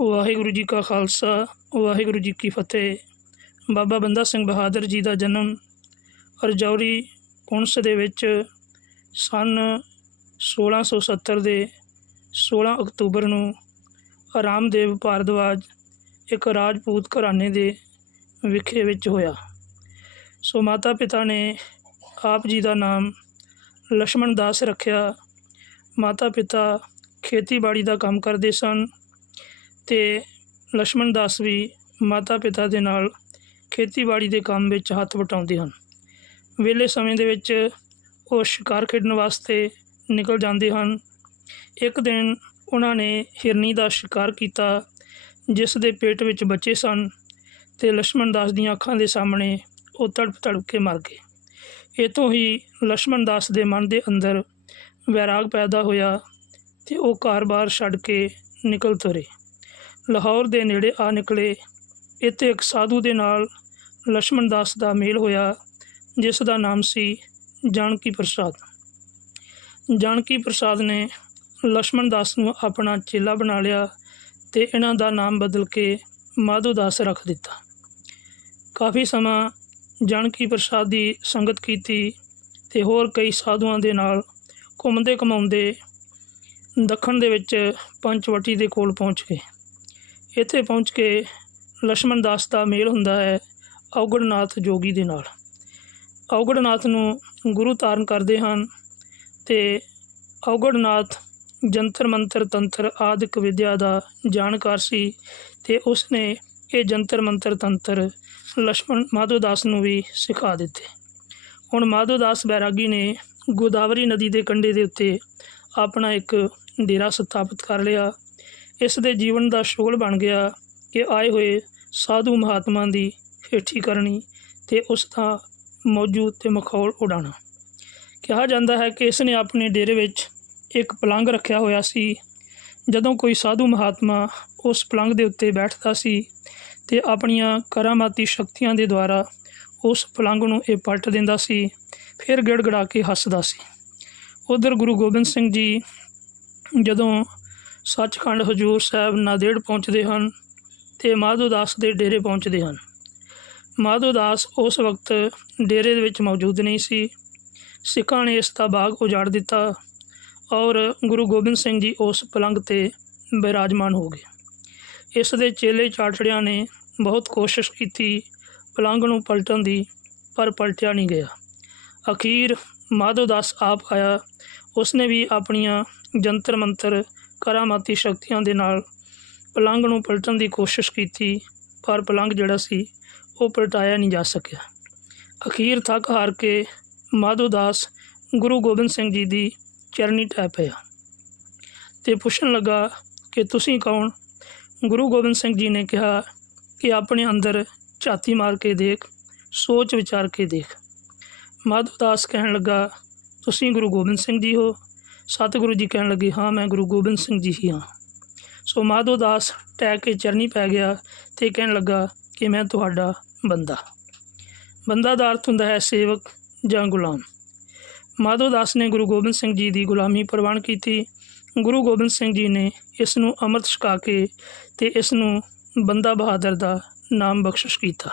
ਵਾਹਿਗੁਰੂ ਜੀ ਕਾ ਖਾਲਸਾ, ਵਾਹਿਗੁਰੂ ਜੀ ਕੀ ਫਤਿਹ। ਬਾਬਾ ਬੰਦਾ ਸਿੰਘ ਬਹਾਦਰ ਜੀ ਦਾ ਜਨਮ ਅਰਜੌਰੀ ਕੁੰਸ ਦੇ ਵਿੱਚ ਸਨ 1670 ਦੇ 16 ਅਕਤੂਬਰ ਨੂੰ ਆਰਾਮਦੇਵ ਭਾਰਦਵਾਜ ਇੱਕ ਰਾਜਪੂਤ ਘਰਾਨੇ ਦੇ ਵਿਖੇ ਵਿੱਚ ਹੋਇਆ। ਸੋ ਮਾਤਾ ਪਿਤਾ ਨੇ ਆਪ ਜੀ ਦਾ ਨਾਮ ਲక్ష్మణ ਦਾਸ ਰੱਖਿਆ। ਮਾਤਾ ਪਿਤਾ ਖੇਤੀਬਾੜੀ ਦਾ ਕੰਮ ਕਰਦੇ ਸਨ। ਅਤੇ ਲਛਮਣ ਦਾਸ ਵੀ ਮਾਤਾ ਪਿਤਾ ਦੇ ਨਾਲ ਖੇਤੀਬਾੜੀ ਦੇ ਕੰਮ ਵਿੱਚ ਹੱਥ ਵਟਾਉਂਦੇ ਹਨ। ਵਿਹਲੇ ਸਮੇਂ ਦੇ ਵਿੱਚ ਉਹ ਸ਼ਿਕਾਰ ਖੇਡਣ ਵਾਸਤੇ ਨਿਕਲ ਜਾਂਦੇ ਹਨ। ਇੱਕ ਦਿਨ ਉਹਨਾਂ ਨੇ ਹਿਰਨੀ ਦਾ ਸ਼ਿਕਾਰ ਕੀਤਾ, ਜਿਸ ਦੇ ਪੇਟ ਵਿੱਚ ਬੱਚੇ ਸਨ ਤੇ ਲక్ష్మణ ਦਾਸ ਦੀਆਂ ਅੱਖਾਂ ਦੇ ਸਾਹਮਣੇ ਉਹ ਤੜਪ ਤੜਪ ਕੇ ਮਰ ਗਏ। ਇਹ ਹੀ ਲక్ష్మణ ਦਾਸ ਦੇ ਮਨ ਦੇ ਅੰਦਰ ਵੈਰਾਗ ਪੈਦਾ ਹੋਇਆ ਤੇ ਉਹ ਘਰ-ਬਾਰ ਛੱਡ ਕੇ ਨਿਕਲ ਤੁਰੇ। ਲਾਹੌਰ ਦੇ ਨੇੜੇ ਆ ਨਿਕਲੇ। ਇੱਥੇ ਇੱਕ ਸਾਧੂ ਦੇ ਨਾਲ ਲక్ష్మణ ਦਾਸ ਦਾ ਮੇਲ ਹੋਇਆ, ਜਿਸ ਦਾ ਨਾਮ ਸੀ ਜਾਨਕੀ ਪ੍ਰਸਾਦ। ਜਾਨਕੀ ਪ੍ਰਸਾਦ ਨੇ ਲక్ష్మణ ਦਾਸ ਨੂੰ ਆਪਣਾ ਚੇਲਾ ਬਣਾ ਲਿਆ ਤੇ ਇਹਨਾਂ ਦਾ ਨਾਮ ਬਦਲ ਕੇ ਮਾਧੋ ਦਾਸ ਰੱਖ ਦਿੱਤਾ। ਕਾਫੀ ਸਮਾਂ ਜਾਨਕੀ ਪ੍ਰਸਾਦ ਦੀ ਸੰਗਤ ਕੀਤੀ ਤੇ ਹੋਰ ਕਈ ਸਾਧੂਆਂ ਦੇ ਨਾਲ ਘੁੰਮਦੇ ਘਮਾਉਂਦੇ ਦੱਖਣ ਦੇ ਵਿੱਚ ਪੰਚਵਟੀ ਦੇ ਕੋਲ ਪਹੁੰਚ ਗਏ। ਇੱਥੇ ਪਹੁੰਚ ਕੇ ਲక్ష్మణ ਦਾਸ ਦਾ ਮੇਲ ਹੁੰਦਾ ਹੈ ਔਗਣਨਾਥ ਜੋਗੀ ਦੇ ਨਾਲ। ਔਗੜਨਾਥ ਨੂੰ ਗੁਰੂ ਤਾਰਨ ਕਰਦੇ ਹਨ ਤੇ ਔਗੜਨਾਥ ਜੰਤਰ, ਮੰਤਰ, ਤੰਤਰ ਆਦਿਕ ਵਿਦਿਆ ਦਾ ਜਾਣਕਾਰ ਸੀ ਤੇ ਉਸਨੇ ਇਹ ਜੰਤਰ, ਮੰਤਰ, ਤੰਤਰ ਲਛਮਣ ਮਾਧੋ ਦਾਸ ਨੂੰ ਵੀ ਸਿਖਾ ਦਿੱਤੇ। ਹੁਣ ਮਾਧੋ ਦਾਸ ਬੈਰਾਗੀ ਨੇ ਗੋਦਾਵਰੀ ਨਦੀ ਦੇ ਕੰਢੇ ਦੇ ਉੱਤੇ ਆਪਣਾ ਇੱਕ ਡੇਰਾ ਸਥਾਪਿਤ ਕਰ ਲਿਆ। ਇਸ ਦੇ ਜੀਵਨ ਦਾ ਸ਼ੁਗਲ ਬਣ ਗਿਆ ਕਿ ਆਏ ਹੋਏ ਸਾਧੂ ਮਹਾਤਮਾ ਦੀ ਹੇਠੀ ਕਰਨੀ ਤੇ ਉਸ ਦਾ ਮੌਜੂਦ ਤੇ ਮਖੌਲ ਉਡਾਉਣਾ। ਕਿਹਾ ਜਾਂਦਾ ਹੈ ਕਿ ਇਸ ਨੇ ਆਪਣੇ ਡੇਰੇ ਵਿੱਚ ਇੱਕ ਪਲੰਗ ਰੱਖਿਆ ਹੋਇਆ ਸੀ। ਜਦੋਂ ਕੋਈ ਸਾਧੂ ਮਹਾਤਮਾ ਉਸ ਪਲੰਗ ਦੇ ਉੱਤੇ ਬੈਠਦਾ ਸੀ ਤੇ ਆਪਣੀਆਂ ਕਰਾਮਾਤੀ ਸ਼ਕਤੀਆਂ ਦੇ ਦੁਆਰਾ ਉਸ ਪਲੰਗ ਨੂੰ ਇਹ ਪਲਟ ਦਿੰਦਾ ਸੀ, ਫਿਰ ਗੜਗੜਾ ਕੇ ਹੱਸਦਾ ਸੀ। ਉਧਰ ਗੁਰੂ ਗੋਬਿੰਦ ਸਿੰਘ ਜੀ ਜਦੋਂ ਸੱਚਖੰਡ ਹਜੂਰ ਸਾਹਿਬ ਨਾਦੇੜ ਪਹੁੰਚਦੇ ਹਨ ਤੇ ਮਾਧੋ ਦਾਸ ਦੇ ਡੇਰੇ ਪਹੁੰਚਦੇ ਹਨ। ਮਾਧੋ ਦਾਸ ਉਸ ਵਕਤ ਡੇਰੇ ਦੇ ਵਿੱਚ ਮੌਜੂਦ ਨਹੀਂ ਸੀ। ਸਿੱਖਾਂ ਨੇ ਇਸ ਦਾ ਬਾਗ ਉਜਾੜ ਦਿੱਤਾ ਔਰ ਗੁਰੂ ਗੋਬਿੰਦ ਸਿੰਘ ਜੀ ਉਸ ਪਲੰਗ ਤੇ ਬਿਰਾਜਮਾਨ ਹੋ ਗਏ। ਇਸ ਦੇ ਚੇਲੇ ਚਾਟੜਿਆਂ ਨੇ ਬਹੁਤ ਕੋਸ਼ਿਸ਼ ਕੀਤੀ ਪਲੰਗ ਨੂੰ ਪਲਟਣ ਦੀ, ਪਰ ਪਲਟਿਆ ਨਹੀਂ ਗਿਆ। ਅਖੀਰ ਮਾਧੋ ਦਾਸ ਆਪ ਆਇਆ, ਉਸਨੇ ਵੀ ਆਪਣੀਆਂ ਜੰਤਰ ਮੰਤਰ ਕਰਾਮਾਤੀ ਸ਼ਕਤੀਆਂ ਦੇ ਨਾਲ ਪਲੰਗ ਨੂੰ ਪਲਟਣ ਦੀ ਕੋਸ਼ਿਸ਼ ਕੀਤੀ, ਪਰ ਪਲੰਗ ਜਿਹੜਾ ਸੀ, ਉਹ ਪਲਟਾਇਆ ਨਹੀਂ ਜਾ ਸਕਿਆ। ਅਖੀਰ ਥੱਕ ਹਾਰ ਕੇ ਮਾਧੋ ਦਾਸ ਗੁਰੂ ਗੋਬਿੰਦ ਸਿੰਘ ਜੀ ਦੀ ਚਰਨੀ ਟੈ ਪਿਆ ਤੇ ਪੁੱਛਣ ਲੱਗਾ ਕਿ ਤੁਸੀਂ ਕੌਣ? ਗੁਰੂ ਗੋਬਿੰਦ ਸਿੰਘ ਜੀ ਨੇ ਕਿਹਾ ਕਿ ਆਪਣੇ ਅੰਦਰ ਝਾਤੀ ਮਾਰ ਕੇ ਦੇਖ, ਸੋਚ ਵਿਚਾਰ ਕੇ ਦੇਖ। ਮਾਧੋ ਦਾਸ ਕਹਿਣ ਲੱਗਾ, ਤੁਸੀਂ ਗੁਰੂ ਗੋਬਿੰਦ ਸਿੰਘ ਜੀ ਹੋ ਸਤਿਗੁਰੂ ਜੀ ਕਹਿਣ ਲੱਗੇ, ਹਾਂ, ਮੈਂ ਗੁਰੂ ਗੋਬਿੰਦ ਸਿੰਘ ਜੀ ਹੀ ਹਾਂ। ਸੋ ਮਾਧੋ ਦਾਸ ਟੈ ਕੇ ਚਰਨੀ ਪੈ ਗਿਆ ਤੇ ਕਹਿਣ ਲੱਗਾ ਕਿ ਮੈਂ ਤੁਹਾਡਾ ਬੰਦਾ। ਬੰਦਾ ਦਾ ਅਰਥ ਹੁੰਦਾ ਹੈ ਸੇਵਕ ਜਾਂ ਗੁਲਾਮ। ਮਾਧੋ ਦਾਸ ਨੇ ਗੁਰੂ ਗੋਬਿੰਦ ਸਿੰਘ ਜੀ ਦੀ ਗੁਲਾਮੀ ਪ੍ਰਵਾਨ ਕੀਤੀ। ਗੁਰੂ ਗੋਬਿੰਦ ਸਿੰਘ ਜੀ ਨੇ ਇਸ ਨੂੰ ਅੰਮ੍ਰਿਤ ਛਕਾ ਕੇ ਤੇ ਇਸ ਨੂੰ ਬੰਦਾ ਬਹਾਦਰ ਦਾ ਨਾਮ ਬਖਸ਼ਿਸ਼ ਕੀਤਾ।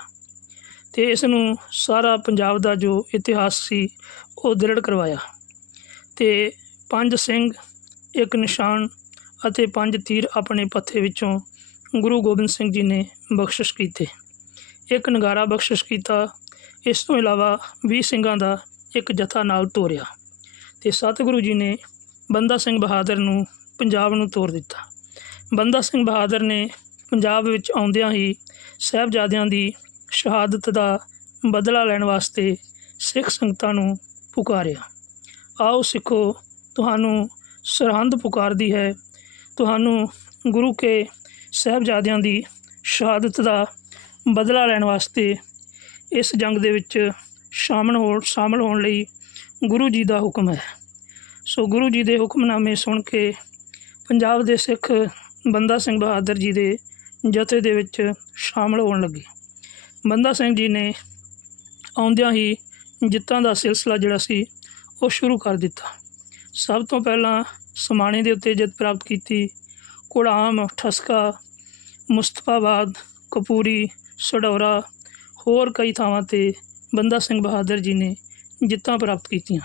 ਤੇ ਇਸ ਨੂੰ ਸਾਰਾ ਪੰਜਾਬ ਦਾ ਜੋ ਇਤਿਹਾਸ ਸੀ, ਉਹ ਦ੍ਰਿੜ ਕਰਵਾਇਆ। ਤੇ ਪੰਜ ਸਿੰਘ, ਇੱਕ ਨਿਸ਼ਾਨ ਅਤੇ ਪੰਜ ਤੀਰ ਆਪਣੇ ਪੱਥੇ ਵਿੱਚੋਂ ਗੁਰੂ ਗੋਬਿੰਦ ਸਿੰਘ ਜੀ ਨੇ ਬਖਸ਼ਿਸ਼ ਕੀਤੇ। ਇੱਕ ਨਗਾਰਾ ਬਖਸ਼ਿਸ਼ ਕੀਤਾ। ਇਸ ਤੋਂ ਇਲਾਵਾ 20 ਸਿੰਘਾਂ ਦਾ ਇੱਕ ਜਥਾ ਨਾਲ ਤੋਰਿਆ ਤੇ ਸਤਿਗੁਰੂ ਜੀ ਨੇ ਬੰਦਾ ਸਿੰਘ ਬਹਾਦਰ ਨੂੰ ਪੰਜਾਬ ਨੂੰ ਤੋਰ ਦਿੱਤਾ। ਬੰਦਾ ਸਿੰਘ ਬਹਾਦਰ ਨੇ ਪੰਜਾਬ ਵਿੱਚ ਆਉਂਦਿਆਂ ਹੀ ਸਹਿਬਜ਼ਾਦਿਆਂ ਦੀ ਸ਼ਹਾਦਤ ਦਾ ਬਦਲਾ ਲੈਣ ਵਾਸਤੇ ਸਿੱਖ ਸੰਗਤਾਂ ਨੂੰ ਪੁਕਾਰਿਆ। ਆਓ ਸਿੱਖੋ ਤੁਹਾਨੂੰ ਸਰਹੰਦ ਪੁਕਾਰਦੀ ਹੈ। ਤੁਹਾਨੂੰ ਗੁਰੂ ਕੇ ਸਹਿਬਜ਼ਾਦਿਆਂ ਦੀ ਸ਼ਹਾਦਤ ਦਾ ਬਦਲਾ ਲੈਣ ਵਾਸਤੇ ਇਸ ਜੰਗ ਦੇ ਵਿੱਚ ਸ਼ਾਮਲ ਹੋਣ ਸ਼ਾਮਲ ਹੋਣ ਲਈ ਗੁਰੂ ਜੀ ਦਾ ਹੁਕਮ ਹੈ। ਸੋ ਗੁਰੂ ਜੀ ਦੇ ਹੁਕਮਨਾਮੇ ਸੁਣ ਕੇ ਪੰਜਾਬ ਦੇ ਸਿੱਖ ਬੰਦਾ ਸਿੰਘ ਬਹਾਦਰ ਜੀ ਦੇ ਜਥੇ ਦੇ ਵਿੱਚ ਸ਼ਾਮਲ ਹੋਣ ਲੱਗੇ। ਬੰਦਾ ਸਿੰਘ ਜੀ ਨੇ ਆਉਂਦਿਆਂ ਹੀ ਜਿੱਤਾਂ ਦਾ ਸਿਲਸਿਲਾ ਜਿਹੜਾ ਸੀ, ਉਹ ਸ਼ੁਰੂ ਕਰ ਦਿੱਤਾ। ਸਭ ਤੋਂ ਪਹਿਲਾਂ ਸਮਾਣੇ ਦੇ ਉੱਤੇ ਜਿੱਤ ਪ੍ਰਾਪਤ ਕੀਤੀ। ਕੁੜਾਮ ਠਸਕਾ, ਮੁਸਤਫਾਬਾਦ, ਕਪੂਰੀ, ਸਡੌਰਾ, ਹੋਰ ਕਈ ਥਾਵਾਂ ਤੇ ਬੰਦਾ ਸਿੰਘ ਬਹਾਦਰ ਜੀ ਨੇ ਜਿੱਤਾਂ ਪ੍ਰਾਪਤ ਕੀਤੀਆਂ।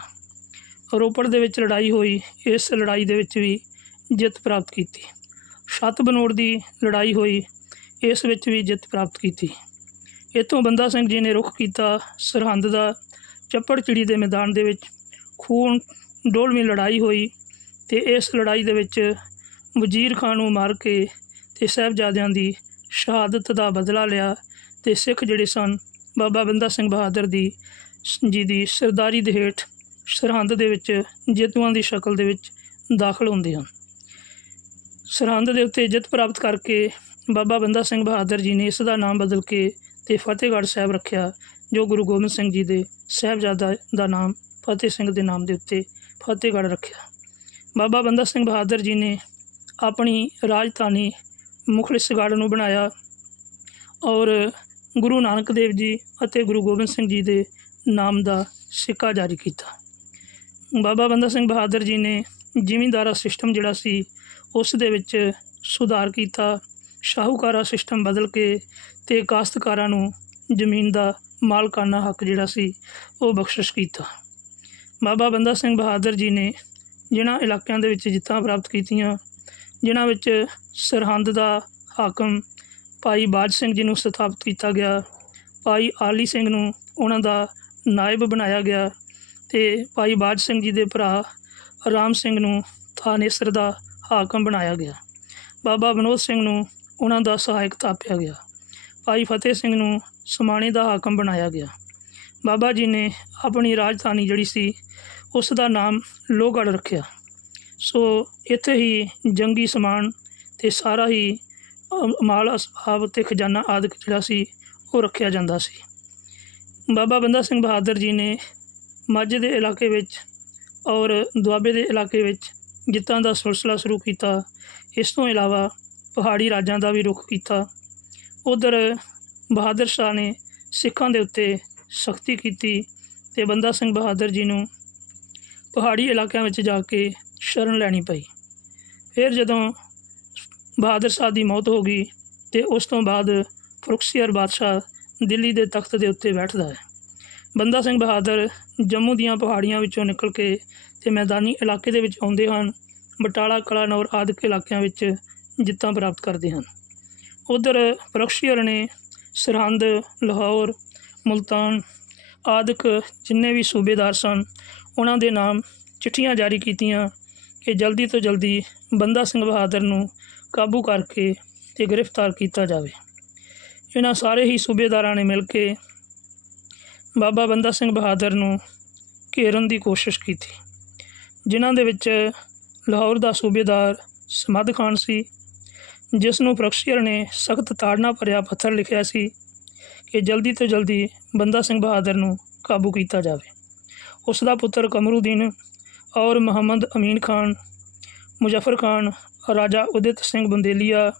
ਰੋਪੜ ਦੇ ਵਿੱਚ ਲੜਾਈ ਹੋਈ, ਇਸ ਲੜਾਈ ਦੇ ਵਿੱਚ ਵੀ ਜਿੱਤ ਪ੍ਰਾਪਤ ਕੀਤੀ। ਛੱਤ ਬਨੋੜ ਦੀ ਲੜਾਈ ਹੋਈ, ਇਸ ਵਿੱਚ ਵੀ ਜਿੱਤ ਪ੍ਰਾਪਤ ਕੀਤੀ। ਇੱਥੋਂ ਬੰਦਾ ਸਿੰਘ ਜੀ ਨੇ ਰੁਖ ਕੀਤਾ ਸਰਹੰਦ ਦਾ ਚੱਪੜ ਚਿੜੀ ਦੇ ਮੈਦਾਨ ਦੇ ਵਿੱਚ। ਖੂਨ ਡੋਲਵੀਂ ਲੜਾਈ ਹੋਈ ਤੇ ਇਸ ਲੜਾਈ ਦੇ ਵਿੱਚ ਵਜ਼ੀਰ ਖਾਨ ਨੂੰ ਮਾਰ ਕੇ ਤੇ ਸਾਹਿਬਜ਼ਾਦਿਆਂ ਦੀ ਸ਼ਹਾਦਤ ਦਾ ਬਦਲਾ ਲਿਆ ਤੇ ਸਿੱਖ ਜਿਹੜੇ ਸਨ, ਬਾਬਾ ਬੰਦਾ ਸਿੰਘ ਬਹਾਦਰ ਦੀ ਜੀ ਦੀ ਸਰਦਾਰੀ ਦੇ ਹੇਠ ਸਰਹੰਦ ਦੇ ਵਿੱਚ ਜੇਤੂਆਂ ਦੀ ਸ਼ਕਲ ਦੇ ਵਿੱਚ ਦਾਖਲ ਹੁੰਦੇ ਹਨ। ਸਰਹੰਦ ਦੇ ਉੱਤੇ ਜਿੱਤ ਪ੍ਰਾਪਤ ਕਰਕੇ ਬਾਬਾ ਬੰਦਾ ਸਿੰਘ ਬਹਾਦਰ ਜੀ ਨੇ ਇਸ ਦਾ ਨਾਮ ਬਦਲ ਕੇ ਤੇ ਫਤਿਹਗੜ੍ਹ ਸਾਹਿਬ ਰੱਖਿਆ, ਜੋ ਗੁਰੂ ਗੋਬਿੰਦ ਸਿੰਘ ਜੀ ਦੇ ਸਾਹਿਬਜ਼ਾਦਾ ਦਾ ਨਾਮ, ਫਤਿਹ ਸਿੰਘ ਦੇ ਨਾਮ ਦੇ ਉੱਤੇ ਫਤਿਹਗੜ੍ਹ ਰੱਖਿਆ। ਬਾਬਾ ਬੰਦਾ ਸਿੰਘ ਬਹਾਦਰ ਜੀ ਨੇ ਆਪਣੀ ਰਾਜਧਾਨੀ ਮੁਖਲਿਸਗੜ੍ਹ ਨੂੰ ਬਣਾਇਆ ਔਰ ਗੁਰੂ ਨਾਨਕ ਦੇਵ ਜੀ ਅਤੇ ਗੁਰੂ ਗੋਬਿੰਦ ਸਿੰਘ ਜੀ ਦੇ ਨਾਮ ਦਾ ਸਿੱਕਾ ਜਾਰੀ ਕੀਤਾ। ਬਾਬਾ ਬੰਦਾ ਸਿੰਘ ਬਹਾਦਰ ਜੀ ਨੇ ਜ਼ਿਮੀਂਦਾਰਾ ਸਿਸਟਮ ਜਿਹੜਾ ਸੀ, ਉਸ ਦੇ ਵਿੱਚ ਸੁਧਾਰ ਕੀਤਾ, ਸ਼ਾਹੂਕਾਰਾ ਸਿਸਟਮ ਬਦਲ ਕੇ ਤੇ ਕਾਸ਼ਤਕਾਰਾਂ ਨੂੰ ਜ਼ਮੀਨ ਦਾ ਮਾਲਕਾਨਾ ਹੱਕ ਜਿਹੜਾ ਸੀ, ਉਹ ਬਖਸ਼ਿਸ਼ ਕੀਤਾ। ਬਾਬਾ ਬੰਦਾ ਸਿੰਘ ਬਹਾਦਰ ਜੀ ਨੇ ਜਿਨ੍ਹਾਂ ਇਲਾਕਿਆਂ ਦੇ ਵਿੱਚ ਜਿੱਤਾਂ ਪ੍ਰਾਪਤ ਕੀਤੀਆਂ, ਜਿਨ੍ਹਾਂ ਵਿੱਚ ਸਰਹੰਦ ਦਾ ਹਾਕਮ ਭਾਈ ਬਾਜ ਸਿੰਘ ਜੀ ਨੂੰ ਸਥਾਪਿਤ ਕੀਤਾ ਗਿਆ, ਭਾਈ ਆਲੀ ਸਿੰਘ ਨੂੰ ਉਹਨਾਂ ਦਾ ਨਾਇਬ ਬਣਾਇਆ ਗਿਆ ਤੇ ਭਾਈ ਬਾਜ ਸਿੰਘ ਜੀ ਦੇ ਭਰਾ ਰਾਮ ਸਿੰਘ ਨੂੰ ਥਾਨੇਸਰ ਦਾ ਹਾਕਮ ਬਣਾਇਆ ਗਿਆ। ਬਾਬਾ ਵਿਨੋਦ ਸਿੰਘ ਨੂੰ ਉਹਨਾਂ ਦਾ ਸਹਾਇਕ ਥਾਪਿਆ ਗਿਆ। ਭਾਈ ਫਤਿਹ ਸਿੰਘ ਨੂੰ ਸਮਾਣੇ ਦਾ ਹਾਕਮ ਬਣਾਇਆ ਗਿਆ। ਬਾਬਾ ਜੀ ਨੇ ਆਪਣੀ ਰਾਜਧਾਨੀ ਜਿਹੜੀ ਸੀ ਉਸ ਦਾ ਨਾਮ ਲੋਹਗੜ੍ਹ ਰੱਖਿਆ। ਸੋ ਇੱਥੇ ਹੀ ਜੰਗੀ ਸਮਾਨ ਤੇ ਸਾਰਾ ਹੀ ਮਾਲ, ਅਸਬਾਬ ਤੇ ਖਜ਼ਾਨਾ ਆਦਿਕ ਜਿਹੜਾ ਸੀ, ਉਹ ਰੱਖਿਆ ਜਾਂਦਾ ਸੀ। ਬਾਬਾ ਬੰਦਾ ਸਿੰਘ ਬਹਾਦਰ ਜੀ ਨੇ ਮਾਝੇ ਦੇ ਇਲਾਕੇ ਵਿੱਚ ਔਰ ਦੁਆਬੇ ਦੇ ਇਲਾਕੇ ਵਿੱਚ ਜਿੱਤਾਂ ਦਾ ਸਿਲਸਿਲਾ ਸ਼ੁਰੂ ਕੀਤਾ। ਇਸ ਤੋਂ ਇਲਾਵਾ ਪਹਾੜੀ ਰਾਜਾਂ ਦਾ ਵੀ ਰੁਖ ਕੀਤਾ। ਉਧਰ ਬਹਾਦਰ ਸ਼ਾਹ ਨੇ ਸਿੱਖਾਂ ਦੇ ਉੱਤੇ ਸਖਤੀ ਕੀਤੀ ਤੇ ਬੰਦਾ ਸਿੰਘ ਬਹਾਦਰ ਜੀ ਨੂੰ ਪਹਾੜੀ ਇਲਾਕਿਆਂ ਵਿੱਚ ਜਾ ਕੇ ਸ਼ਰਨ ਲੈਣੀ ਪਈ। ਫਿਰ ਜਦੋਂ ਬਹਾਦਰ ਸ਼ਾਹ ਦੀ ਮੌਤ ਹੋ ਗਈ ਤੇ ਉਸ ਤੋਂ ਬਾਅਦ ਫਰੁਖਸੀਅਰ ਬਾਦਸ਼ਾਹ ਦਿੱਲੀ ਦੇ ਤਖਤ ਦੇ ਉੱਤੇ ਬੈਠਦਾ ਹੈ। ਬੰਦਾ ਸਿੰਘ ਬਹਾਦਰ ਜੰਮੂ ਦੀਆਂ ਪਹਾੜੀਆਂ ਵਿੱਚੋਂ ਨਿਕਲ ਕੇ ਤੇ ਮੈਦਾਨੀ ਇਲਾਕੇ ਦੇ ਵਿੱਚ ਆਉਂਦੇ ਹਨ, ਬਟਾਲਾ, ਕਲਾਨੌਰ ਆਦਿਕ ਇਲਾਕਿਆਂ ਵਿੱਚ ਜਿੱਤਾਂ ਪ੍ਰਾਪਤ ਕਰਦੇ ਹਨ। ਉਧਰ ਫਰੁਖਸੀਅਰ ਨੇ ਸਰਹੰਦ, ਲਾਹੌਰ, ਮੁਲਤਾਨ ਆਦਿਕ ਜਿੰਨੇ ਵੀ ਸੂਬੇਦਾਰ ਸਨ ਉਹਨਾਂ ਦੇ ਨਾਮ ਚਿੱਠੀਆਂ ਜਾਰੀ ਕੀਤੀਆਂ ਕਿ ਜਲਦੀ ਤੋਂ ਜਲਦੀ ਬੰਦਾ ਸਿੰਘ ਬਹਾਦਰ ਨੂੰ ਕਾਬੂ ਕਰਕੇ ਤੇ ਗ੍ਰਿਫਤਾਰ ਕੀਤਾ ਜਾਵੇ। ਇਹਨਾਂ ਸਾਰੇ ਹੀ ਸੂਬੇਦਾਰਾਂ ਨੇ ਮਿਲ ਕੇ ਬਾਬਾ ਬੰਦਾ ਸਿੰਘ ਬਹਾਦਰ ਨੂੰ ਘੇਰਨ ਦੀ ਕੋਸ਼ਿਸ਼ ਕੀਤੀ, ਜਿਨ੍ਹਾਂ ਦੇ ਵਿੱਚ ਲਾਹੌਰ ਦਾ ਸੂਬੇਦਾਰ ਸਮਦ ਖਾਨ ਸੀ, ਜਿਸ ਨੂੰ ਫਰਖਸ਼ੀਅਰ ਨੇ ਸਖਤ ਤਾੜਨਾ ਭਰਿਆ ਪੱਥਰ ਲਿਖਿਆ ਸੀ ਕਿ ਜਲਦੀ ਤੋਂ ਜਲਦੀ ਬੰਦਾ ਸਿੰਘ ਬਹਾਦਰ ਨੂੰ ਕਾਬੂ ਕੀਤਾ ਜਾਵੇ। ਉਸ ਦਾ ਪੁੱਤਰ ਕਮਰੂਦੀਨ ਔਰ ਮੁਹੰਮਦ ਅਮੀਨ ਖਾਨ, ਮੁਜ਼ਫਰ ਖਾਨ, ਰਾਜਾ ਉਦਿਤ ਸਿੰਘ ਬੰਦੇਲੀਆ,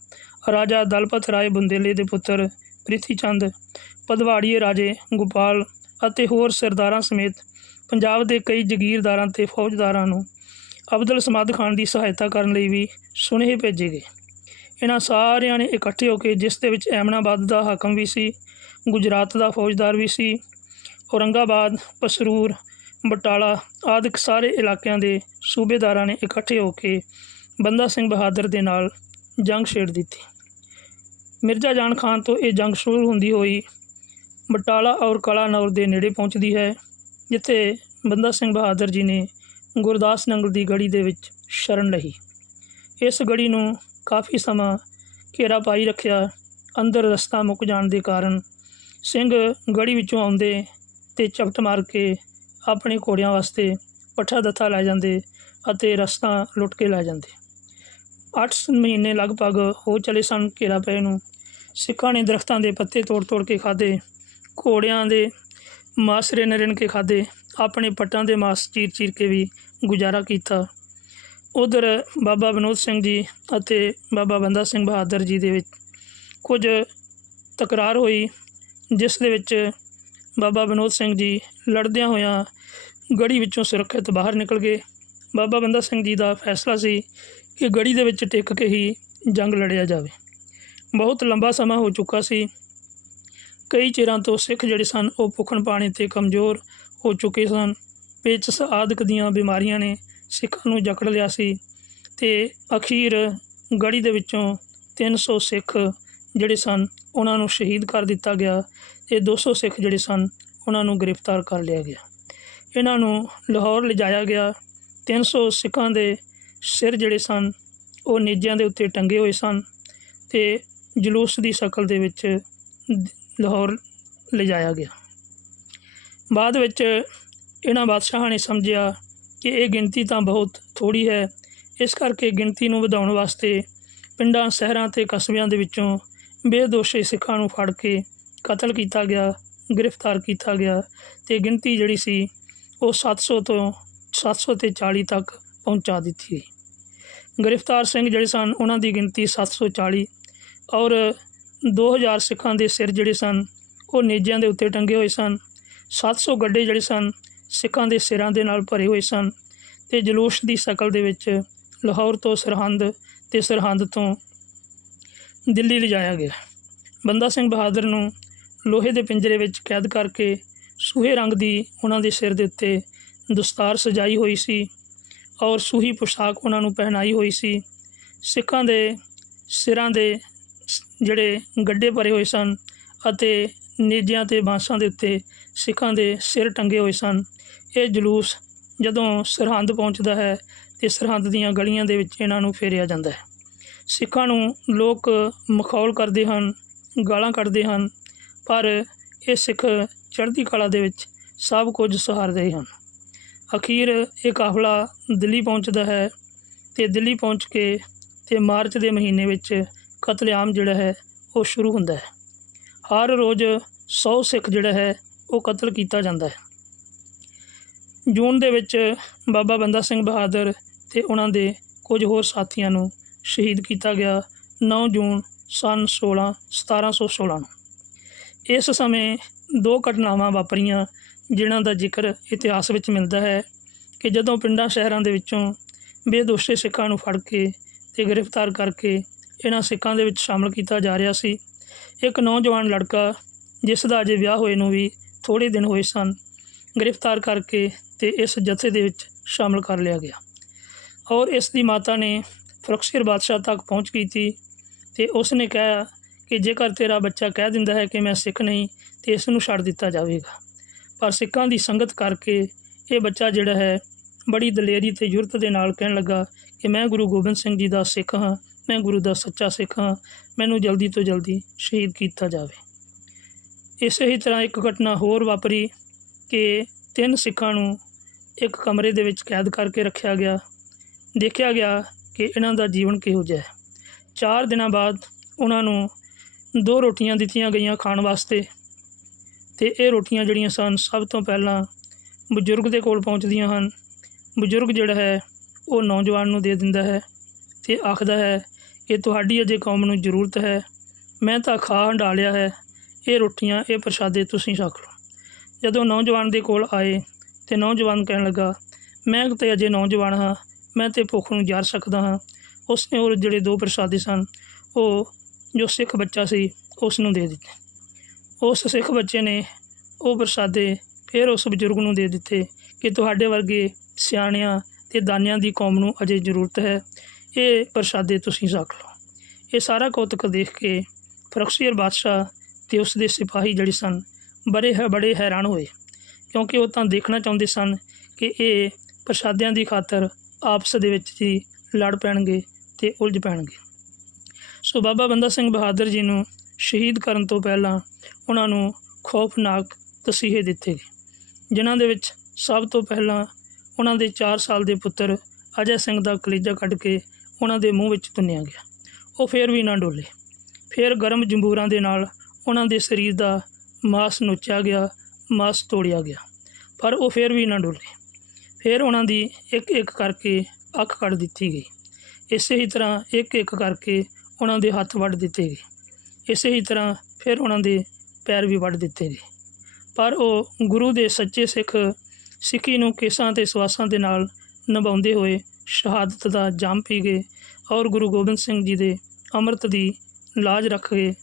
ਰਾਜਾ ਦਲਪਤ ਰਾਏ ਬੰਦੇਲੇ ਦੇ ਪੁੱਤਰ ਪ੍ਰਿਥੀ ਚੰਦ, ਪਦਵਾੜੀਏ ਰਾਜੇ ਗੋਪਾਲ ਅਤੇ ਹੋਰ ਸਰਦਾਰਾਂ ਸਮੇਤ ਪੰਜਾਬ ਦੇ ਕਈ ਜ਼ਗੀਰਦਾਰਾਂ ਤੇ ਫੌਜਦਾਰਾਂ ਨੂੰ ਅਬਦੁਲ ਸਮਦ ਖਾਨ ਦੀ ਸਹਾਇਤਾ ਕਰਨ ਲਈ ਵੀ ਸੁਨੇਹੇ ਭੇਜੇ ਗਏ। ਇਹਨਾਂ ਸਾਰਿਆਂ ਨੇ ਇਕੱਠੇ ਹੋ ਕੇ ਜਿਸ ਦੇ ਵਿੱਚ ਐਮਨਾਬਾਦ ਦਾ ਹਾਕਮ ਵੀ ਸੀ, ਗੁਜਰਾਤ ਦਾ ਫੌਜਦਾਰ ਵੀ ਸੀ, ਔਰੰਗਾਬਾਦ ਪਸਰੂਰ ਬਟਾਲਾ ਆਦਿਕ ਸਾਰੇ ਇਲਾਕਿਆਂ ਦੇ ਸੂਬੇਦਾਰਾਂ ਨੇ ਇਕੱਠੇ ਹੋ ਕੇ ਬੰਦਾ ਸਿੰਘ ਬਹਾਦਰ ਦੇ ਨਾਲ ਜੰਗ ਛੇੜ ਦਿੱਤੀ। ਮਿਰਜ਼ਾ ਜਾਨ ਖਾਨ ਤੋਂ ਇਹ ਜੰਗ ਸ਼ੁਰੂ ਹੁੰਦੀ ਹੋਈ ਬਟਾਲਾ ਔਰ ਕਲਾਨੌਰ ਦੇ ਨੇੜੇ ਪਹੁੰਚਦੀ ਹੈ, ਜਿੱਥੇ ਬੰਦਾ ਸਿੰਘ ਬਹਾਦਰ ਜੀ ਨੇ ਗੁਰਦਾਸ ਨੰਗਲ ਦੀ ਗੜੀ ਦੇ ਵਿੱਚ ਸ਼ਰਨ ਲਈ। ਇਸ ਗੜੀ ਨੂੰ ਕਾਫੀ ਸਮਾਂ ਘੇਰਾ ਪਾਈ ਰੱਖਿਆ, ਅੰਦਰ ਰਸਤਾ ਮੁੱਕ ਜਾਣ ਦੇ ਕਾਰਨ ਸਿੰਘ ਗੜੀ ਵਿੱਚੋਂ ਆਉਂਦੇ ਤੇ ਚਪਟ ਮਾਰ ਕੇ ਆਪਣੇ ਘੋੜਿਆਂ ਵਾਸਤੇ ਪੱਠਾ ਦੱਥਾ ਲੈ ਜਾਂਦੇ ਅਤੇ ਰਸਤਾ ਲੁੱਟ ਕੇ ਲੈ ਜਾਂਦੇ। 8 ਮਹੀਨੇ ਲਗਭਗ ਹੋ ਚਲੇ ਸਨ ਘੇਰਾ ਪਏ ਨੂੰ। ਸਿੱਖਾਂ ਨੇ ਦਰਖਤਾਂ ਦੇ ਪੱਤੇ ਤੋੜ ਤੋੜ ਕੇ ਖਾਦੇ ਘੋੜਿਆਂ ਦੇ ਮਾਸ ਰਿਨ ਰਿਨ ਕੇ ਖਾਦੇ ਆਪਣੇ ਪੱਟਾਂ ਦੇ ਮਾਸ ਚੀਰ ਚੀਰ ਕੇ ਵੀ ਗੁਜ਼ਾਰਾ ਕੀਤਾ। ਉਧਰ ਬਾਬਾ ਵਿਨੋਦ ਸਿੰਘ ਜੀ ਅਤੇ ਬਾਬਾ ਬੰਦਾ ਸਿੰਘ ਬਹਾਦਰ ਜੀ ਦੇ ਵਿੱਚ ਕੁਝ ਤਕਰਾਰ ਹੋਈ, ਜਿਸ ਦੇ ਵਿੱਚ ਬਾਬਾ ਵਿਨੋਦ ਸਿੰਘ ਜੀ ਲੜਦਿਆਂ ਹੋਇਆਂ ਗੜੀ ਵਿੱਚੋਂ ਸੁਰੱਖਿਅਤ ਬਾਹਰ ਨਿਕਲ ਗਏ। ਬਾਬਾ ਬੰਦਾ ਸਿੰਘ ਜੀ ਦਾ ਫੈਸਲਾ ਸੀ ਕਿ ਗੜੀ ਦੇ ਵਿੱਚ ਟਿਕ ਕੇ ਹੀ ਜੰਗ ਲੜਿਆ ਜਾਵੇ। ਬਹੁਤ ਲੰਬਾ ਸਮਾਂ ਹੋ ਚੁੱਕਾ ਸੀ। ਕਈ ਚਿਰਾਂ ਤੋਂ ਸਿੱਖ ਜਿਹੜੇ ਸਨ, ਉਹ ਭੁੱਖਣ ਪਾਣੀ ਤੇ ਕਮਜ਼ੋਰ ਹੋ ਚੁੱਕੇ ਸਨ। ਪੇਚਸ ਆਦਿਕ ਦੀਆਂ ਬਿਮਾਰੀਆਂ ਨੇ ਸਿੱਖਾਂ ਨੂੰ ਜਕੜ ਲਿਆ ਸੀ ਤੇ ਅਖੀਰ ਗੜੀ ਦੇ ਵਿੱਚੋਂ 300 ਸਿੱਖ ਜਿਹੜੇ ਸਨ, ਉਹਨਾਂ ਨੂੰ ਸ਼ਹੀਦ ਕਰ ਦਿੱਤਾ ਗਿਆ ਤੇ 200 ਸਿੱਖ ਜਿਹੜੇ ਸਨ, ਉਹਨਾਂ ਨੂੰ ਗ੍ਰਿਫਤਾਰ ਕਰ ਲਿਆ ਗਿਆ। ਇਹਨਾਂ ਨੂੰ ਲਾਹੌਰ ਲਿਜਾਇਆ ਗਿਆ। 300 ਸਿੱਖਾਂ ਦੇ ਸਿਰ ਜਿਹੜੇ ਸਨ, ਉਹ ਨੇਜਿਆਂ ਦੇ ਉੱਤੇ ਟੰਗੇ ਹੋਏ ਸਨ ਤੇ ਜਲੂਸ ਦੀ ਸ਼ਕਲ ਦੇ ਵਿੱਚ ਲਾਹੌਰ ਲਿਜਾਇਆ ਗਿਆ। ਬਾਅਦ ਵਿੱਚ ਇਹਨਾਂ ਬਾਦਸ਼ਾਹਾਂ ਨੇ ਸਮਝਿਆ ਕਿ ਇਹ ਗਿਣਤੀ ਤਾਂ ਬਹੁਤ ਥੋੜੀ ਹੈ। ਇਸ ਕਰਕੇ ਗਿਣਤੀ ਨੂੰ ਵਧਾਉਣ ਵਾਸਤੇ ਪਿੰਡਾਂ, ਸ਼ਹਿਰਾਂ ਤੇ ਕਸਬਿਆਂ ਦੇ ਵਿੱਚੋਂ ਬੇਦੋਸ਼ੇ ਸਿੱਖਾਂ ਨੂੰ ਫੜ ਕੇ ਕਤਲ ਕੀਤਾ ਗਿਆ, ਗ੍ਰਿਫਤਾਰ ਕੀਤਾ ਗਿਆ ਤੇ ਗਿਣਤੀ ਜਿਹੜੀ ਸੀ ਉਹ 700 ਤੋਂ 700 ਤੇ 40 ਤੱਕ ਪਹੁੰਚਾ ਦਿੱਤੀ ਗਈ। ਗ੍ਰਿਫਤਾਰ ਸਿੰਘ ਜਿਹੜੇ ਸਨ, ਉਹਨਾਂ ਦੀ ਗਿਣਤੀ 740 ਔਰ 2000 ਸਿੱਖਾਂ ਦੇ ਸਿਰ ਜਿਹੜੇ ਸਨ, ਉਹ ਨੇਜਿਆਂ ਦੇ ਉੱਤੇ ਟੰਗੇ ਹੋਏ ਸਨ। 700 ਗੱਡੇ ਜਿਹੜੇ ਸਨ, ਸਿੱਖਾਂ ਦੇ ਸਿਰਾਂ ਦੇ ਨਾਲ ਭਰੇ ਹੋਏ ਸਨ ਤੇ ਜਲੂਸ ਦੀ ਸ਼ਕਲ ਦੇ ਵਿੱਚ ਲਾਹੌਰ ਤੋਂ ਸਰਹੰਦ ਤੇ ਸਰਹੰਦ ਤੋਂ ਦਿੱਲੀ ਲਿਜਾਇਆ ਗਿਆ। ਬੰਦਾ ਸਿੰਘ ਬਹਾਦਰ ਨੂੰ ਲੋਹੇ ਦੇ ਪਿੰਜਰੇ ਵਿੱਚ ਕੈਦ ਕਰਕੇ ਸੂਹੇ ਰੰਗ ਦੀ ਉਹਨਾਂ ਦੇ ਸਿਰ ਦੇ ਉੱਤੇ ਦਸਤਾਰ ਸਜਾਈ ਹੋਈ ਸੀ ਔਰ ਸੂਹੀ ਪੁਸ਼ਾਕ ਉਹਨਾਂ ਨੂੰ ਪਹਿਨਾਈ ਹੋਈ ਸੀ। ਸਿੱਖਾਂ ਦੇ ਸਿਰਾਂ ਦੇ ਜਿਹੜੇ ਗੱਡੇ ਭਰੇ ਹੋਏ ਸਨ ਅਤੇ ਨੇਜਿਆਂ ਤੇ ਬਾਂਸਾਂ ਦੇ ਉੱਤੇ ਸਿੱਖਾਂ ਦੇ ਸਿਰ ਟੰਗੇ ਹੋਏ ਸਨ। ਇਹ ਜਲੂਸ ਜਦੋਂ ਸਰਹੰਦ ਪਹੁੰਚਦਾ ਹੈ ਤੇ ਸਰਹੰਦ ਦੀਆਂ ਗਲੀਆਂ ਦੇ ਵਿੱਚ ਇਹਨਾਂ ਨੂੰ ਫੇਰਿਆ ਜਾਂਦਾ ਹੈ। ਸਿੱਖਾਂ ਨੂੰ ਲੋਕ ਮਖੌਲ ਕਰਦੇ ਹਨ, ਗਾਲਾਂ ਕੱਢਦੇ ਹਨ ਪਰ ਇਹ ਸਿੱਖ ਚੜ੍ਹਦੀ ਕਲਾ ਦੇ ਵਿੱਚ ਸਭ ਕੁਝ ਸਹਾਰਦੇ ਹਨ। ਅਖੀਰ ਇਹ ਕਾਫਲਾ ਦਿੱਲੀ ਪਹੁੰਚਦਾ ਹੈ ਤੇ ਦਿੱਲੀ ਪਹੁੰਚ ਕੇ ਤੇ ਮਾਰਚ ਦੇ ਮਹੀਨੇ ਵਿੱਚ ਕਤਲੇਆਮ ਜਿਹੜਾ ਹੈ ਉਹ ਸ਼ੁਰੂ ਹੁੰਦਾ ਹੈ। ਹਰ ਰੋਜ਼ 100 ਸਿੱਖ ਜਿਹੜਾ ਹੈ ਉਹ ਕਤਲ ਕੀਤਾ ਜਾਂਦਾ ਹੈ। ਜੂਨ ਦੇ ਵਿੱਚ ਬਾਬਾ ਬੰਦਾ ਸਿੰਘ ਬਹਾਦਰ ਤੇ ਉਹਨਾਂ ਦੇ ਕੁਝ ਹੋਰ ਸਾਥੀਆਂ ਨੂੰ ਸ਼ਹੀਦ ਕੀਤਾ ਗਿਆ 9 ਜੂਨ ਸਨ 16 1716 ਨੂੰ। ਇਸ ਸਮੇਂ ਦੋ ਘਟਨਾਵਾਂ ਵਾਪਰੀਆਂ, ਜਿਨ੍ਹਾਂ ਦਾ ਜ਼ਿਕਰ ਇਤਿਹਾਸ ਵਿੱਚ ਮਿਲਦਾ ਹੈ ਕਿ ਜਦੋਂ ਪਿੰਡਾਂ ਸ਼ਹਿਰਾਂ ਦੇ ਵਿੱਚੋਂ ਬੇਦੋਸ਼ੇ ਸਿੱਖਾਂ ਨੂੰ ਫੜ ਕੇ ਤੇ ਗ੍ਰਿਫਤਾਰ ਕਰਕੇ ਇਹਨਾਂ ਸਿੱਖਾਂ ਦੇ ਵਿੱਚ ਸ਼ਾਮਲ ਕੀਤਾ ਜਾ ਰਿਹਾ ਸੀ, ਇੱਕ ਨੌਜਵਾਨ ਲੜਕਾ ਜਿਸ ਦਾ ਅਜੇ ਵਿਆਹ ਹੋਏ ਨੂੰ ਵੀ ਥੋੜ੍ਹੇ ਦਿਨ ਹੋਏ ਸਨ, ਗ੍ਰਿਫਤਾਰ ਕਰਕੇ ਤੇ ਇਸ ਜਥੇ ਦੇ ਵਿੱਚ ਸ਼ਾਮਲ ਕਰ ਲਿਆ ਗਿਆ। ਔਰ ਇਸ ਦੀ ਮਾਤਾ ਨੇ ਫਰਕਸ਼ੀਰ ਬਾਦਸ਼ਾਹ ਤੱਕ ਪਹੁੰਚ ਕੀਤੀ ਤੇ ਉਸ ਨੇ ਕਿਹਾ ਕਿ ਜੇਕਰ ਤੇਰਾ ਬੱਚਾ ਕਹਿ ਦਿੰਦਾ ਹੈ ਕਿ ਮੈਂ ਸਿੱਖ ਨਹੀਂ, ਤੇ ਇਸ ਨੂੰ ਛੱਡ ਦਿੱਤਾ ਜਾਵੇਗਾ। ਪਰ ਸਿੱਖਾਂ ਦੀ ਸੰਗਤ ਕਰਕੇ ਇਹ ਬੱਚਾ ਜਿਹੜਾ ਹੈ, ਬੜੀ ਦਲੇਰੀ ਤੇ ਜੁਰਤ ਦੇ ਨਾਲ ਕਹਿਣ ਲੱਗਾ ਕਿ ਮੈਂ ਗੁਰੂ ਗੋਬਿੰਦ ਸਿੰਘ ਜੀ ਦਾ ਸਿੱਖ ਹਾਂ, ਮੈਂ ਗੁਰੂ ਦਾ ਸੱਚਾ ਸਿੱਖ ਹਾਂ, ਮੈਨੂੰ ਜਲਦੀ ਤੋਂ ਜਲਦੀ ਸ਼ਹੀਦ ਕੀਤਾ ਜਾਵੇ। ਇਸੇ ਹੀ ਤਰ੍ਹਾਂ ਇੱਕ ਘਟਨਾ ਹੋਰ ਵਾਪਰੀ ਕਿ ਤਿੰਨ ਸਿੱਖਾਂ ਨੂੰ ਇੱਕ ਕਮਰੇ ਦੇ ਵਿੱਚ ਕੈਦ ਕਰਕੇ ਰੱਖਿਆ ਗਿਆ। ਦੇਖਿਆ ਗਿਆ ਕਿ ਇਹਨਾਂ ਦਾ ਜੀਵਨ ਕਿਹੋ ਜਿਹਾ ਹੈ। ਚਾਰ ਦਿਨਾਂ ਬਾਅਦ ਉਹਨਾਂ ਨੂੰ ਦੋ ਰੋਟੀਆਂ ਦਿੱਤੀਆਂ ਗਈਆਂ ਖਾਣ ਵਾਸਤੇ ਤੇ ਇਹ ਰੋਟੀਆਂ ਜਿਹੜੀਆਂ ਸਨ, ਸਭ ਤੋਂ ਪਹਿਲਾਂ ਬਜ਼ੁਰਗ ਦੇ ਕੋਲ ਪਹੁੰਚਦੀਆਂ ਹਨ। ਬਜ਼ੁਰਗ ਜਿਹੜਾ ਹੈ, ਉਹ ਨੌਜਵਾਨ ਨੂੰ ਦੇ ਦਿੰਦਾ ਹੈ ਤੇ ਆਖਦਾ ਹੈ, ਇਹ ਤੁਹਾਡੀ ਅਜੇ ਕੌਮ ਨੂੰ ਜ਼ਰੂਰਤ ਹੈ। ਮੈਂ ਤਾਂ ਖਾ ਹੰਡਾ ਲਿਆ ਹੈ। ਇਹ ਰੋਟੀਆਂ, ਇਹ ਪ੍ਰਸ਼ਾਦੇ ਤੁਸੀਂ ਛਕ ਲਓ। ਜਦੋਂ ਨੌਜਵਾਨ ਦੇ ਕੋਲ ਆਏ ਤੇ ਨੌਜਵਾਨ ਕਹਿਣ ਲੱਗਾ, ਮੈਂ ਤੇ ਅਜੇ ਨੌਜਵਾਨ ਹਾਂ। ਮੈਂ ਤੇ ਭੁੱਖ ਨੂੰ ਜਾਰ ਸਕਦਾ ਹਾਂ। ਉਸ ਨੇ ਉਹ ਜਿਹੜੇ ਦੋ ਪ੍ਰਸ਼ਾਦੇ ਸਨ, ਉਹ ਜੋ ਸਿੱਖ ਬੱਚਾ ਸੀ ਉਸ ਨੂੰ ਦੇ ਦਿੱਤੇ। ਉਸ ਸਿੱਖ ਬੱਚੇ ਨੇ ਉਹ ਪ੍ਰਸ਼ਾਦੇ ਫਿਰ ਉਸ ਬਜ਼ੁਰਗ ਨੂੰ ਦੇ ਦਿੱਤੇ ਕਿ ਤੁਹਾਡੇ ਵਰਗੇ ਸਿਆਣਿਆਂ ਤੇ ਦਾਨਿਆਂ ਦੀ ਕੌਮ ਨੂੰ ਅਜੇ ਜ਼ਰੂਰਤ ਹੈ, ਇਹ ਪ੍ਰਸ਼ਾਦੇ ਤੁਸੀਂ ਰੱਖ ਲਓ। ਇਹ ਸਾਰਾ ਕੌਤਕ ਦੇਖ ਕੇ ਫਰਕਸੀਰ ਬਾਦਸ਼ਾਹ ਤੇ ਉਸ ਦੇ ਸਿਪਾਹੀ ਜਿਹੜੇ ਸਨ, ਬੜੇ ਹੈ, ਬੜੇ ਹੈਰਾਨ ਹੋਏ, ਕਿਉਂਕਿ ਉਹ ਤਾਂ ਦੇਖਣਾ ਚਾਹੁੰਦੇ ਸਨ ਕਿ ਇਹ ਪ੍ਰਸ਼ਾਦਿਆਂ ਦੀ ਖਾਤਰ ਆਪਸ ਦੇ ਵਿੱਚ ਹੀ ਲੜ ਪੈਣਗੇ ਤੇ ਉਲਝ ਪੈਣਗੇ। ਸੋ ਬਾਬਾ ਬੰਦਾ ਸਿੰਘ ਬਹਾਦਰ ਜੀ ਨੂੰ ਸ਼ਹੀਦ ਕਰਨ ਤੋਂ ਪਹਿਲਾਂ ਉਹਨਾਂ ਨੂੰ ਖੌਫਨਾਕ ਤਸੀਹੇ ਦਿੱਤੇ ਗਏ, ਜਿਨ੍ਹਾਂ ਦੇ ਵਿੱਚ ਸਭ ਤੋਂ ਪਹਿਲਾਂ ਉਹਨਾਂ ਦੇ 4 ਸਾਲ ਦੇ ਪੁੱਤਰ ਅਜੈ ਸਿੰਘ ਦਾ ਕਲੇਜਾ ਕੱਢ ਕੇ ਉਹਨਾਂ ਦੇ ਮੂੰਹ ਵਿੱਚ ਤੁੰਨਿਆ ਗਿਆ। ਉਹ ਫੇਰ ਵੀ ਨਾ ਡੋਲੇ। ਫਿਰ ਗਰਮ ਜੰਬੂਰਾਂ ਦੇ ਨਾਲ ਉਹਨਾਂ ਦੇ ਸਰੀਰ ਦਾ ਮਾਸ ਨੋਚਿਆ ਗਿਆ, ਮਾਸ ਤੋੜਿਆ ਗਿਆ, ਪਰ ਉਹ ਫੇਰ ਵੀ ਨਾ ਡੋਲੇ। ਫਿਰ ਉਹਨਾਂ ਦੀ ਇੱਕ ਇੱਕ ਕਰਕੇ ਅੱਖ ਕੱਢ ਦਿੱਤੀ ਗਈ। ਇਸੇ ਹੀ ਤਰ੍ਹਾਂ ਇੱਕ ਇੱਕ ਕਰਕੇ ਉਹਨਾਂ ਦੇ ਹੱਥ ਵੱਢ ਦਿੱਤੇ ਗਏ। ਇਸੇ ਹੀ ਤਰ੍ਹਾਂ ਫਿਰ ਉਹਨਾਂ ਦੇ ਪੈਰ ਵੀ ਵੱਢ ਦਿੱਤੇ ਗਏ। ਪਰ ਉਹ ਗੁਰੂ ਦੇ ਸੱਚੇ ਸਿੱਖ ਸਿੱਖੀ ਨੂੰ ਕੇਸਾਂ ਤੇ ਸਵਾਸਾਂ ਦੇ ਨਾਲ ਨਿਭਾਉਂਦੇ ਹੋਏ ਸ਼ਹਾਦਤ ਦਾ ਜਾਮ ਪੀ ਗਏ ਔਰ ਗੁਰੂ ਗੋਬਿੰਦ ਸਿੰਘ ਜੀ ਦੇ ਅੰਮ੍ਰਿਤ ਦੀ ਲਾਜ ਰੱਖ ਗਏ